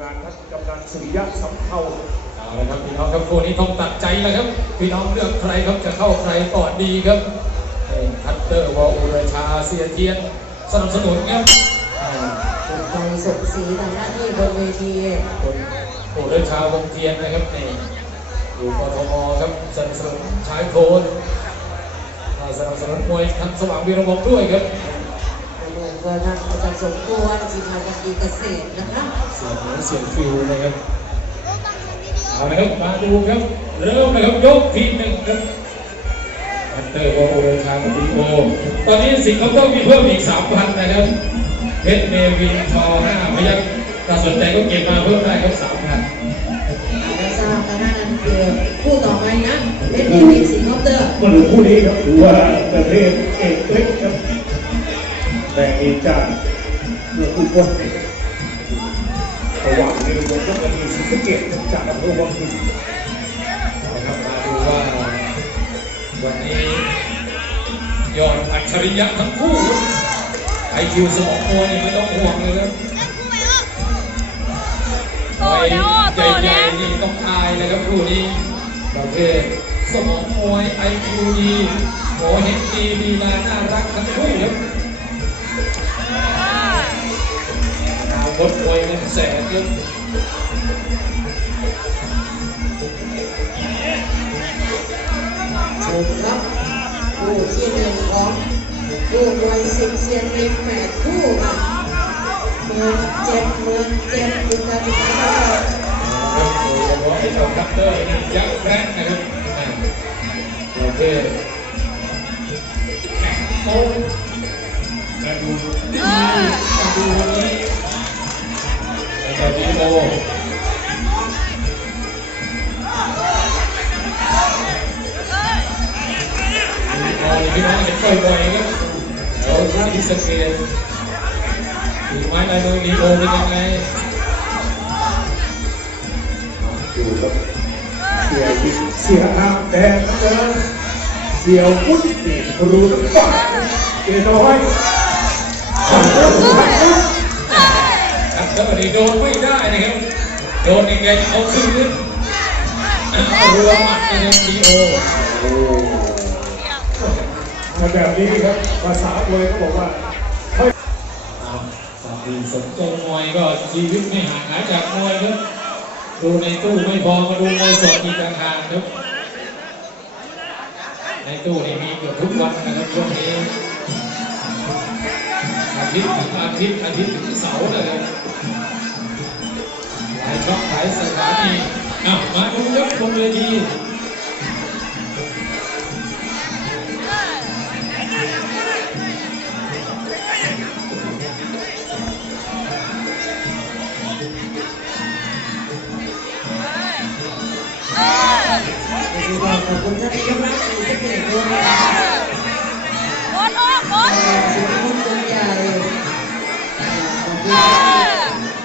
งานท่านกำนันสุริยะสำเภาเอาละครับพี่น้องครับคู่นี้ต้องตัดใจแล้วครับ พี่น้องเลือกใครครับจะเข้าใครก่อนดีครับให้ทัตเตอร์วอลอุรชาเสียเทียนสนับสนุนครับอ่าถูกใจสมศรีทำหน้าที่บนเวทีคนอุรชาวงเทียนนะครับนี่อยู่กทมครับสนับสนุนชายโคลนอ่าสนับสนุนมวยทันสว่างวีรวงศ์ด้วยครับร วมก็ทางอาจารย์สมควรทีมงานการดีเกษตรนะคะเสียงเหนือเสียงฟิวนะครับเอาละครับมาดูครับ เริ่มนะครับยกที่หนึ่งครับอันเตอร์วอลเรชากับดีโอตอนนี้สิงคโปร์มีเพิ่มอีกสามพันนะครับเพชรเนวินทอห้าพยักถ้าสนใจก็เก็บมาเพิ่มได้ครับสามพันและทราบกันนั้นคือคู่ต่อไปนะเพชรดีวินสิงห์คอปเตอร์มาดูคู่นี้ครับถือว่าประเทศ แบ่งอีกจาเรื่อคู่ก้นระหว่างนี้ผมก็จะมีสิงสะเกตจากอำเภอวังหินนะครับมาดูว่าวันนี้ยอดอัจฉริยะทั้งคู่ไอคิวสมองมวนี่ไม่ต้องห่วงเลยครับโตแล้วอะโตใหแล้ญ่วนี่ต้องอายเลยครับคู่นี้ประเภทสมองมวยไอคิวดีโหเห็นดีดีมาน่ารักทั้งคู่ครับ ดาวบดมวยเงินแสนครับชมครับคู่ที่หนึ่งของคู่มวยสิบเซียนมีแปดคู่ค่ะเมืองเจ็ดเมืองเจ็ดอุตรดิตถ์นะครับครับโดยเฉพาะไอ้เจ้าคัตเตอร์นี่ยักษ์แรกนะครับอ่าประเภ ดูครับเสียดิเสียอามแดงนะเจอเสียวพุทธนี่รู้น้ำปากเกน้อยสั่งแล้วสุดท้ายครับแล้ววันนี้โดนไม่ได้นะครับโดนอีกแกจะเอาขึ้นขึ้นเอารัวหมัดนะครับลีโอโอ้ถ้าแบบนี้ครับภาษามวยก็บอกว่าเฮ้ยเอาสามีสนใจมวยก็ชีวิตไม่ห่างหายจากมวยครับ ดูในตู้ไม่พอมาดูมวยสดอีกต่างหากครับ ในตู้นี่มีเกือบทุกวันนะครับช่วงนี้อาทิตย์ถึงอาทิตย์อาทิตย์ถึงเสาร์นะครับหลายช่องหลายสถานีอะมาดูครับบนเวที ขอบคุณท่านนายกรัฐมนตรีด้วยนะคะบดออกบดสิริพงษ์คุณใหญ่ขอบคุณ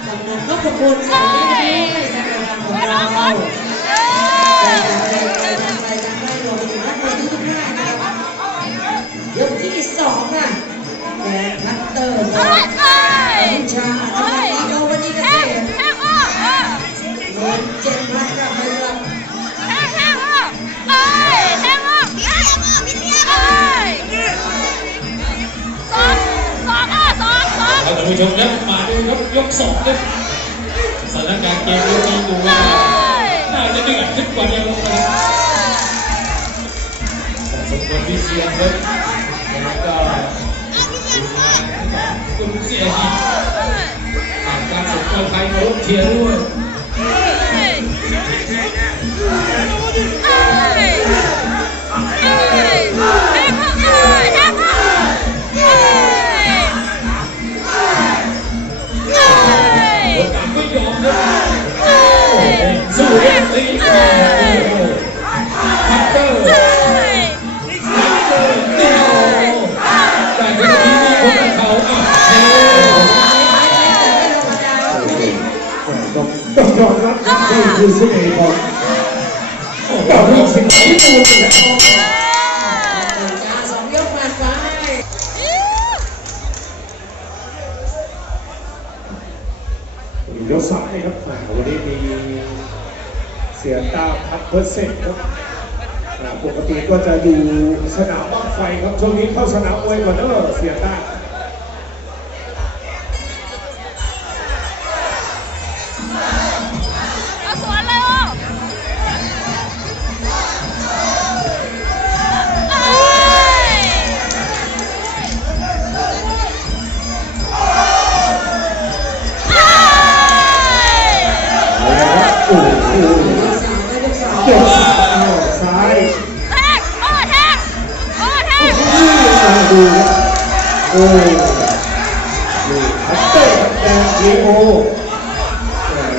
กำนันนพคุณสวัสดีด้วยนะคะของเรา ชมครับมาดูครับยกสองครับสถานการณ์เกมยกนี้ดูว่าน่าจะดึงอัดขึ้นกว่าเดิมนะครับสมควรที่เชียร์ครับแล้วก็ทีมงานของคุณเสียหินการสมควรใครมาร่วมเชียร์ด้วย ยสู้เอ็มตีโอ้โหพัตเตอร์เอ้ยพัตเตอกี้มีคนเขาอะเฮ้ต้องต้องยอมรับนี่คือสน่ห์ของโอ้โหเก่าลูกศิษย์ที่มูลนะสองยกผ่าไปเเลี้ยวซ้ายครับอ่าวันนี้มี เสียตาพัดเปอร์เซ็นต์ครับปกติก็จะอยู่สนามบ้างไฟครับช่วงนี้เข้าสนามมวยก่อนเด้อเสียต้า โอ้นี่คัตเตอร์ครับแดงทีโอ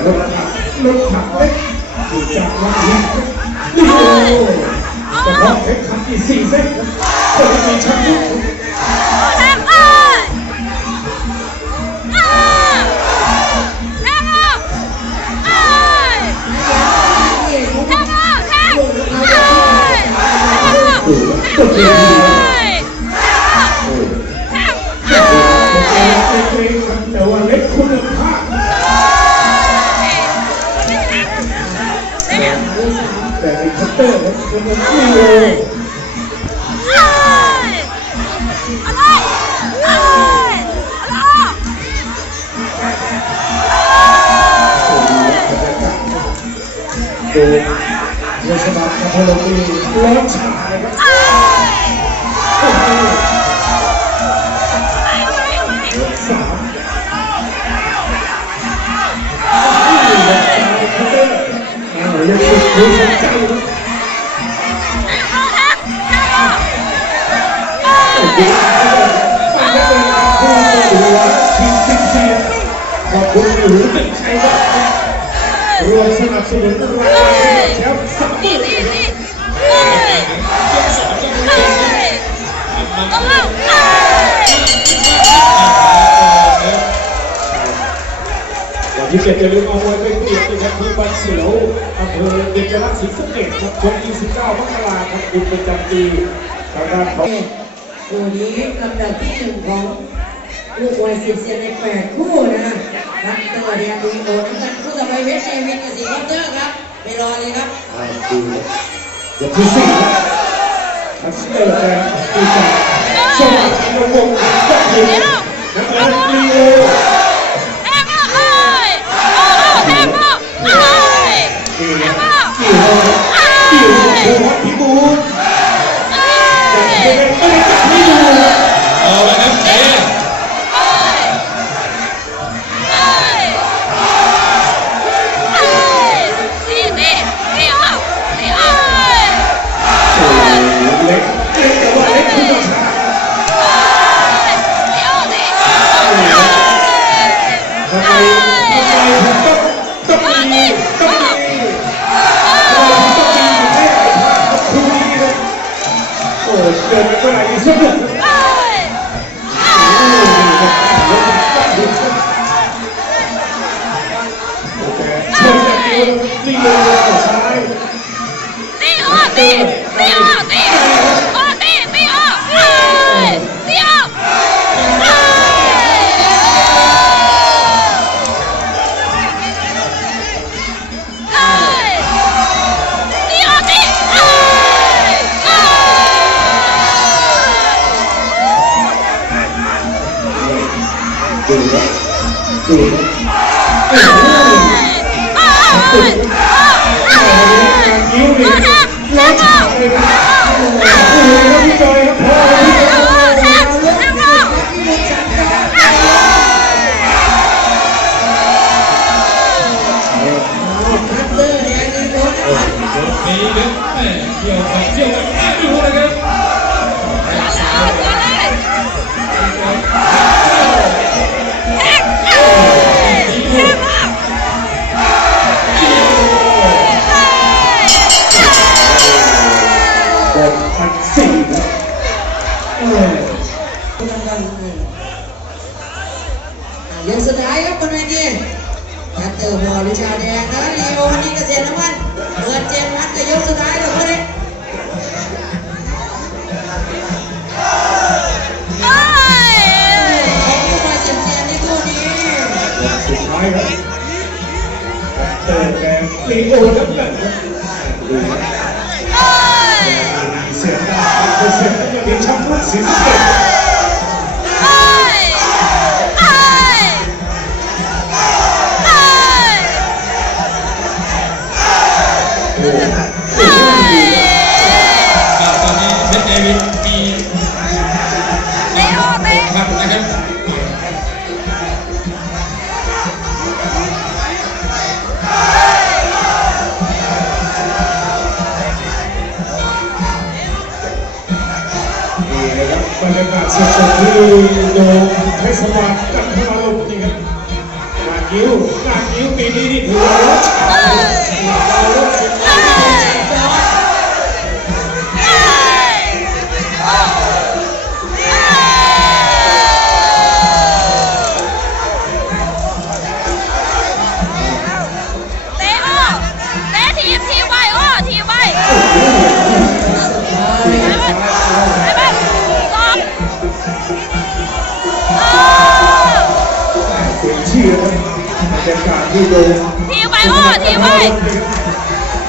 รถถังรถถังเล็กอยู่จากวันนี้นี่โอ้เฉพาะเพชรขับอีกสี่เส้นครับก็จะมีชั้นยุคแทงเอ้ยเแต่ในคัตเตอร์ครับเป็นคนที่โออะไรอะไรอะไรดูในฉบับของพลเมืองร้อนฉายครับโอ้โหสามนี่ห้าวยังสุดดูสนใจ ครับโอ้โหไปกันเลยครับผู้หัวทีมสิงเซียขอบคุณหนูตึกชัยวัฒน์ครับรวมสนับสนุนรายการแชมป์สามหมื่นวันที่เจ็ดจะลือามวยไปเปลี่ยนนะครับที่บันเสียวอำเภอเดชรักศรีสะเกษครับชม29มกราคมคุณประจำปีทางด้านของ คู่นี้ลำดับที่หนึ่งของลูกวัยสิบเซนในแปดคู่นะคัตเตอร์เดียดีโอน้ำกันคู่ต่อไปเวสเซมินกับสีคัตเตอร์ครับไปรอเลยครับอ่าดูวันที่สี่คัสเตอร์แดงดูจากสวัสดิ์ชัยวงศ์ก็คือนักเล่นลีโอ เดินไปเมื่อไหร่นี่สนุกโอ้โหนี่ครับรถตั้งดูสิโอเคชนอย่างเดียวนะครับลีโอต่อ มลี นี่นะครับบรรยากาศสดๆที่โดมเทศบาลกันทมาลมนี่ครับงานยิ้วงานยิ้วปีนี้นี่ถือว่าเอ้ยเราลด ที่โดมทีมไปโอ้ทีมไป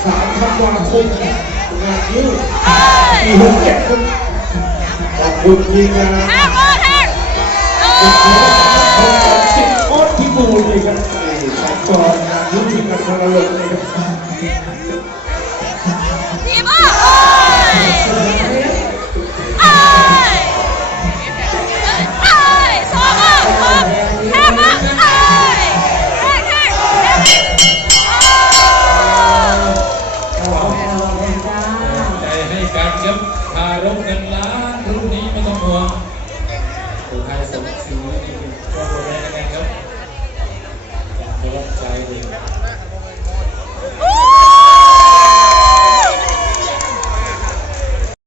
สามธันวาคมงานยิ้ปีหกเจ็ดครับขอบคุณทีมงานแทงโอ้แทงเอเขาอสิบโอ๊ตพิบูนเลยครับนี่สัญจรงานยิ้วที่กันทมาลมนี่ครับ